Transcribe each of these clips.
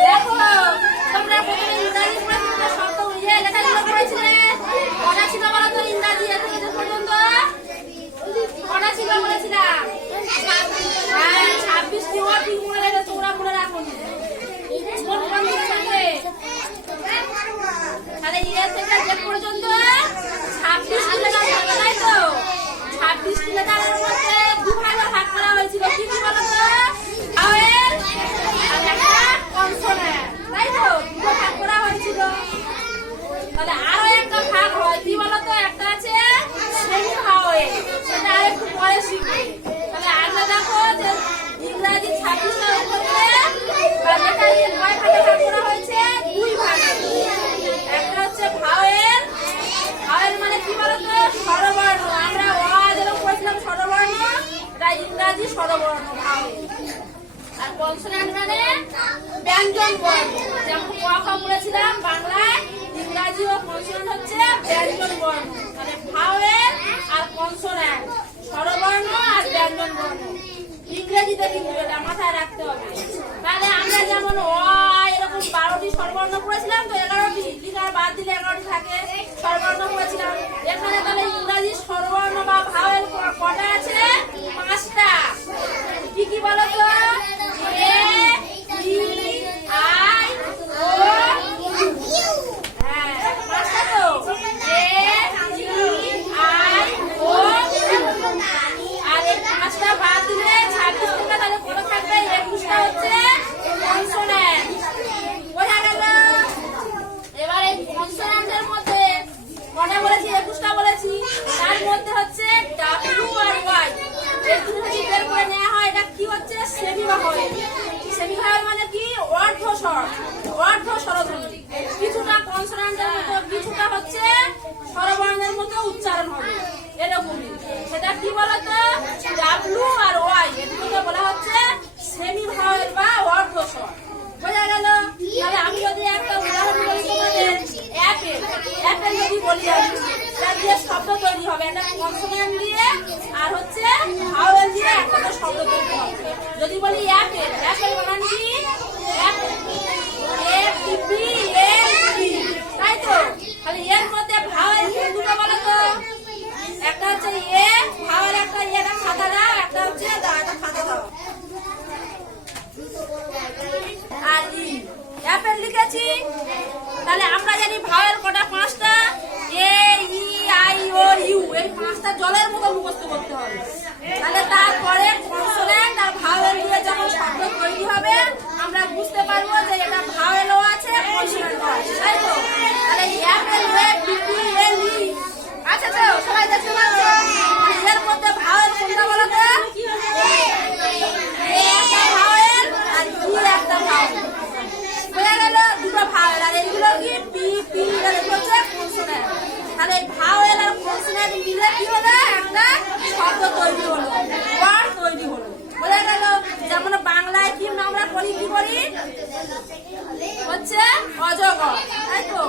দেখো তোমরা মনে ইংরাজি পড়েছিলে শব্দ ইয়ে লেখাগুলো পড়েছিলে কটা ছিল বলো তো ইংরাজি এত কিছু পর্যন্ত কটা ছিল বলেছিলাম হ্যাঁ ছাব্বিশটি ও ঠিক মনে রেখে তোমরা মনে রাখো কোন কোন দিক থাকবে তাহলে ইয়ে থেকে যে পর্যন্ত ছাব্বিশটি লেখা থাকবে তাই তো ছাব্বিশটি লেখার মধ্যে দু ভাগে ভাগ করা হয়েছিল কি কি বলো তো ভাওয়েল আর একটা কনসোনেন্ট তাই তো দুটো ভাগ করা হয়েছিল তাহলে আরও একটা ভাগ হয় কি বলতো একটা আছে সেমি ভাওয়েল সেটা আর একটু পরে শিখবে তাহলে আমরা দেখো যে ইংরাজি ছাব্বিশটার মধ্যে বা লেখাকে কয় ভাগে ভাগ করা হয়েছে দুই ভাগে একটা হচ্ছে ভাওয়েল ভাওয়েল মানে কি বলতো স্বরবর্ণ আমরা অ যেরকম পড়েছিলাম স্বরবর্ণ এটা ইংরাজি স্বরবর্ণ ভাওয়েল আর কনসোনেন্ট মানে ব্যঞ্জন বর্ণ যেমন ক খ পড়েছিলাম, বাংলায় ইংরাজি ও কনসোনেন্ট হচ্ছে ব্যঞ্জন বর্ণ। মানে ভাওয়েল আর কনসোনেন্ট স্বরবর্ণ আর ব্যঞ্জন বর্ণ। ইংরেজিতে মাথায় রাখতে তাহলে আমরা যেমন অ এরকম বারোটি স্বরবর্ণ পড়েছিলাম, তো এগারোটি লিখার বাদ দিলে এগারোটি থাকে, স্বরবর্ণ পড়েছিলাম। এখানে তাহলে ইংরাজি স্বরবর্ণ বা ভাওয়েল কটা আছে? পাঁচটা। কি কি বলো তো? এ আর পাঁচটা বাদ দিলে ছাব্বিশ থেকে তাহলে থাকবে, একুশটা হচ্ছে কনসোনেন্ট বোঝা গেল? মধ্যে মনে বলেছি? একুশটা বলেছি তার মধ্যে হচ্ছে ডাব্লিউ আর ওয়াই এই দুটো যদি বের করে নেওয়া হয় এটা কি হচ্ছে সেমিভাওয়েল মানে কি? অর্ধ স্বর। অর্ধ স্বরধ্বনি। কিছুটা কনসোনেন্টের মতো, কিছুটা হচ্ছে স্বরবর্ণের মতো উচ্চারণ হবে। এরকমই। সেটা কি বলতো? ডাব্লিউ আর ওয়াই এগুলোকে বলা হচ্ছে সেমিভাওয়েল বা অর্ধ স্বর। বোঝা গেল? তাহলে আমি যদি একটা উদাহরণ বলি তোমাদের, অ্যাপেল। অ্যাপেল যদি বলি আমি তার দিয়ে শব্দ তৈরি হবে। একটা কনসোনেন্ট দিয়ে আর হচ্ছে ভাওয়েল দিয়ে একটা শব্দ তৈরি যদি বলি অ্যাপেল অ্যাপেল বানান কি? এ তাই তো? তাহলে এর মধ্যে ভাওয়েল দুটো একটা হচ্ছে এ ভাওয়েল একটা ইয়েটা খাতা দাও, একটা হচ্ছে দাও, একটা খাতা দাও। আর অ্যাপেল লিখেছি? তাহলে আমরা এই জলের মতো মুখস্থ করতে হবে। তাহলে তারপরে কনসোনেন্ট দিয়ে যখন শব্দ তৈরি হবে, আমরা বুঝতে পারব যে এটা ভাওয়েলও আছে আছে, তাই তো তাহলে অ্যাপেল ওয়ে পিপি এল ই আচ্ছা তো সবাই দেখতে পাচ্ছ তাহলে এর মধ্যে ভাওয়েল কোনটা বলো তো এ একটা ভাওয়েল আর ই একটা ভাওয়েল বোঝা গেল দুটো ভাওয়েল আর এইগুলো কি পি পি আর এগুলো হচ্ছে কনসোনেন্ট তাহলে এই ভাওয়েল আর কনসোনেন্ট মিলে কি হলো একটা শব্দ তৈরি হলো ওয়ার্ড তৈরি হলো বোঝা গেল যেমন বাংলায় কি আমরা করি কি করি হচ্ছে অজগর তাই তো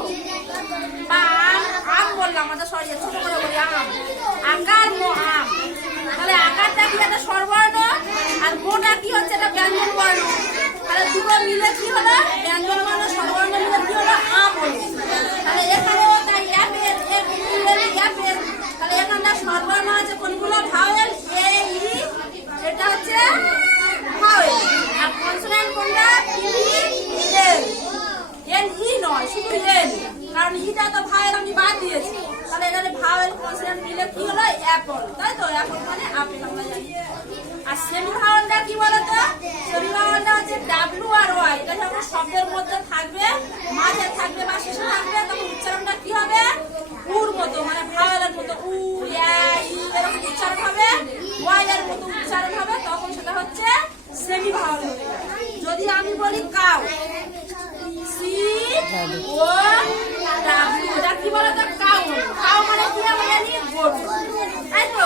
বা আম আম বললাম আমাদের সরি ছোট করে বলি আম আকার মো আম তাহলে আকারটা কি একটা স্বরবর্ণ আর মোটা কি হচ্ছে এটা ব্যঞ্জন বর্ণ তাহলে দুটো মিলে কি হলো ব্যঞ্জন বর্ণ স্বরবর্ণ মিলে কি হলো আম হলো তাহলে এখানেও তাই অ্যাপেল এক মিলে অ্যাপেল তাহলে এখানটা স্বরবর্ণ আছে কোনগুলো ভাওয়েল এ ই এটা হচ্ছে ভাওয়েল আর কনসোনেন্ট কোনটা ই এল এন ই নয় শুধু এন কারণ ইটা তো ভাওয়েল আমি বাদ দিয়েছি তাহলে এখানে ভাওয়েল কনসোনেন্ট মিলে কি হলো অ্যাপল তাই তো অ্যাপল মানে আপেল আমরা জানি আর সেমি ভাওয়েলটা কি বলতো? সেমি ভাওয়েলটা হচ্ছে ডাব্লিউ আর ওয়াই এটা যখন শব্দের মধ্যে থাকবে, মাঝে থাকবে বা শেষে থাকবে, তখন উচ্চারণটা কি হবে? উর মতো মানে ভাওয়েলের মতো, উ এরকম উচ্চারণ হবে। ওয়াই এর মতো উচ্চারণ হবে, তখন সেটা হচ্ছে সেমি ভাওয়েল যদি আমি বলি কাউ, সি, ও ডাব্লিউ এটা কি বলে তো কাউ। কাউ মানে কি আমরা জানি? গরু তাই তো?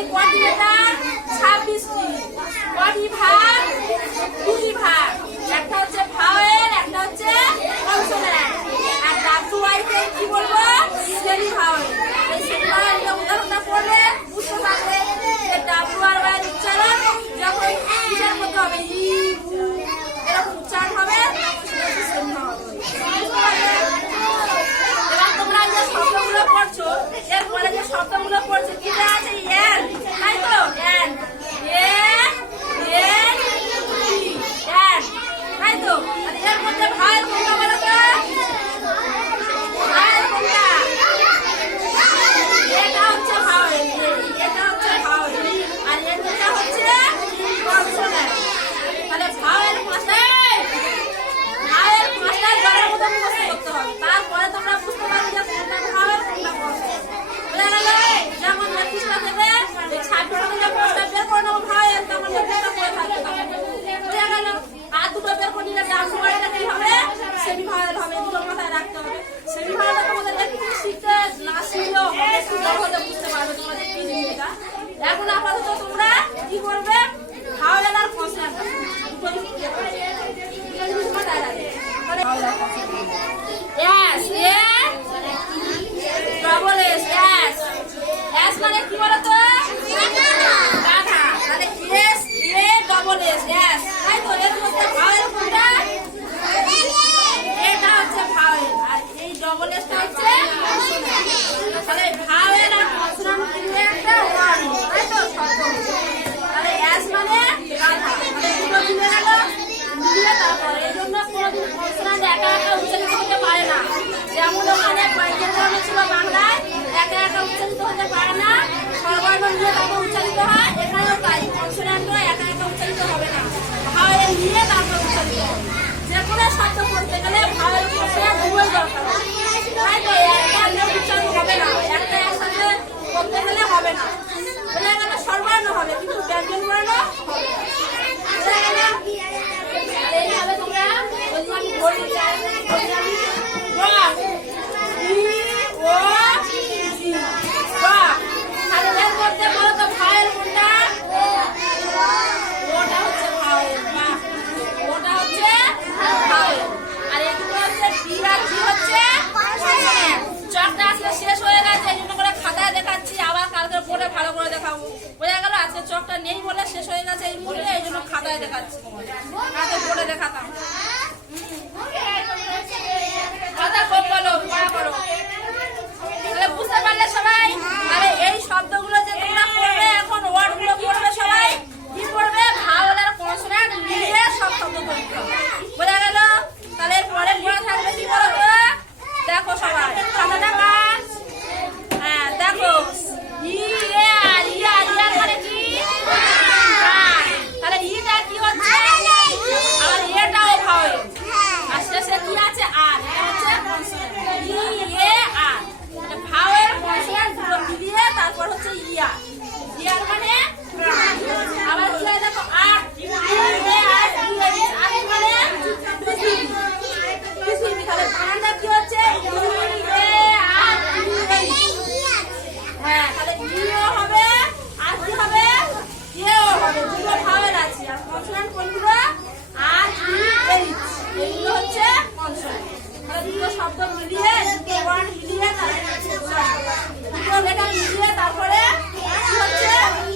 আছে কোয়ার্ডিনেটার ছাব্বিশটি। বডি ভাগ? কুড়ি ভাগ। একটা হচ্ছে ভাওয়েল, একটা হচ্ছে কনসোনেন্ট আর ডাব্লু ওয়াইতে কি বলব? Semi vowel. এই সেমি ভাওয়েল উদাহরণটা করলে যেমন ওখানে বাংলায় একা একা উচ্চারিত হতে পারে না সর্বর্ণ নিয়ে তারপর উচ্চারিত হয় একা একা হবে না ভাওয়ের নিয়ে তারপর উচ্চারিত হবে যে কোনো শব্দ করতে গেলে ভাওয়ের চকটা নেই বলে শেষ হয়ে গেছে এই মুহূর্তে, এই জন্য খাতায় দেখাচ্ছি। খাতে পড়ে দেখাতাম বুঝতে পারলে সবাই এই শব্দগুলো এখন ওয়ার্ডগুলো পড়বে সবাই ভালো সব